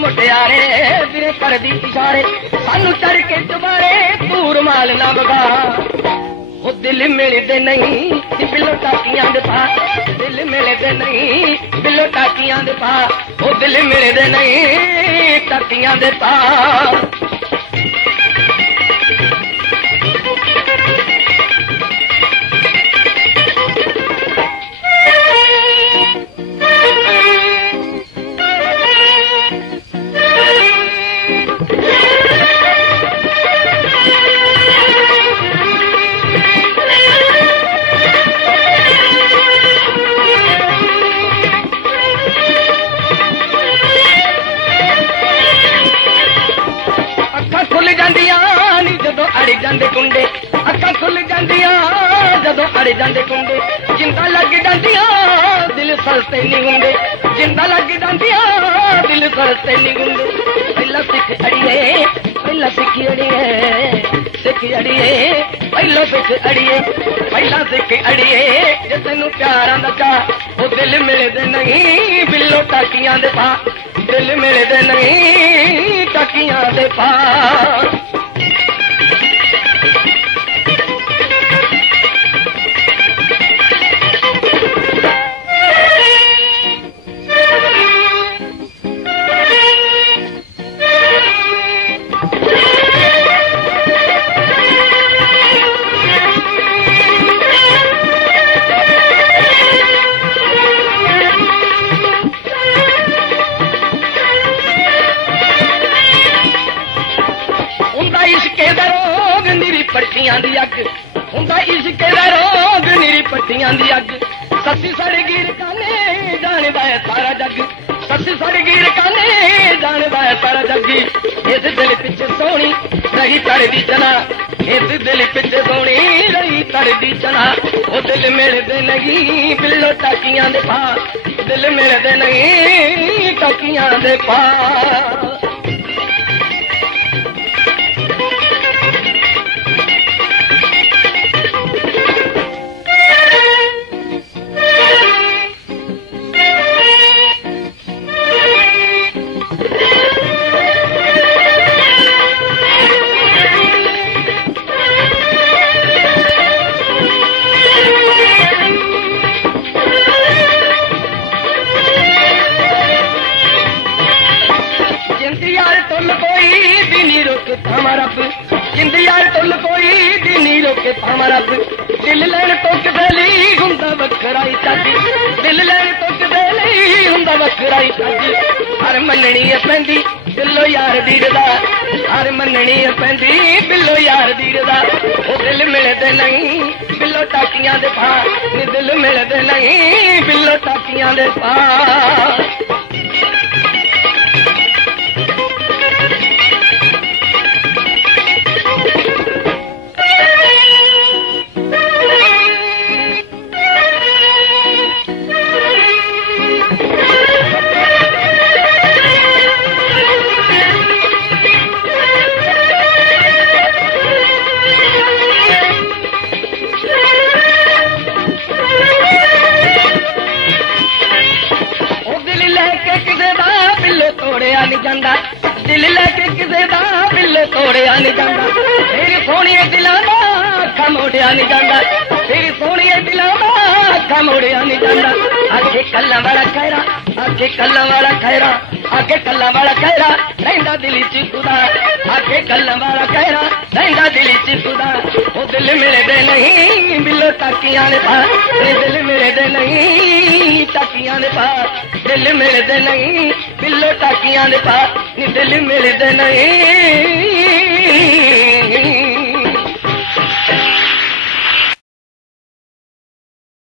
मुटियारे वीरे कर दी इशारे सानू चढ़ के चुबारे तू रुमाल ना बगा वो दिल मिलते नहीं बिलो टाकियां दे पा दिल मिलते नहीं बिलो टाकियां दे पा वो दिल मिलते नहीं टाकियां दे पा अड़ जांदे कुंडे अखां खुल जांदियां जदों अड़ जांदे कुंडे जिंदा लग जांदियां दिल सलते नहीं हुंदे जिंदा लग जांदियां दिल सलते नहीं हुंदे पहला सिख अड़िए पहला सिख अड़िए सिख अड़िए पहला सिख अड़िए पहला सिख अड़िए जे तैनू प्यारां दा चाह ओ दिल मिलदे नहीं बिल्लो टाकियां दे पा दिल मिलदे नहीं टाकियां दे पा पट्टियां दी अग हुंदा इश्क दा रोग निरी पट्टियां दी अग सत्ती सड़ गिर काने जानदा है सारा जग सत्ती सड़ गिर काने जानदा है सारा जग इस दिल पिछे सोनी रही तड़दी चना इस दिल पिछे सोनी रही तड़दी चना ओ दिल मिलदे नहीं बिल्लो टाकियां दे पा दिल मिलदे नहीं टाकियां दे पा जिंद यार तुल कोई दिनी रोके पावा रब दिल लैन तो कदली हुंदा वखराई तक दिल लैन तो कदली हुंदा वखराई तक हर मननी पैंदी दिलो यार दी रदा हर मननी पैंदी बिलो यार दी रदा ओ दिल मिलदे नहीं बिलो टाकियां दे पा दिल मिलदे नहीं बिलो टाकियां दे पा दिल लैके किसे दा बिल्लो तोड़िया नहीं जांदा तेरी सोहणी दिलां दा अखा मोड़िया नहीं जांदा तेरी सोहणी दिलां दा अखा मोड़िया नहीं जांदा आखे कल्लां वाला खैरा आखे कल्लां वाला खैरा आखे कल्लां वाला खैरा रहिंदा दिल च खुदा आखे कल्लां वाला खैरा रहिंदा दिल च खुदा ओ दिल मिलदे नहीं बिल्लो टाकियां ने पा दिल मिलदे नहीं टाकियां ने पा दिल मिलदे नहीं बिल्लो टाकियां दे पा दिल मिलदे नहीं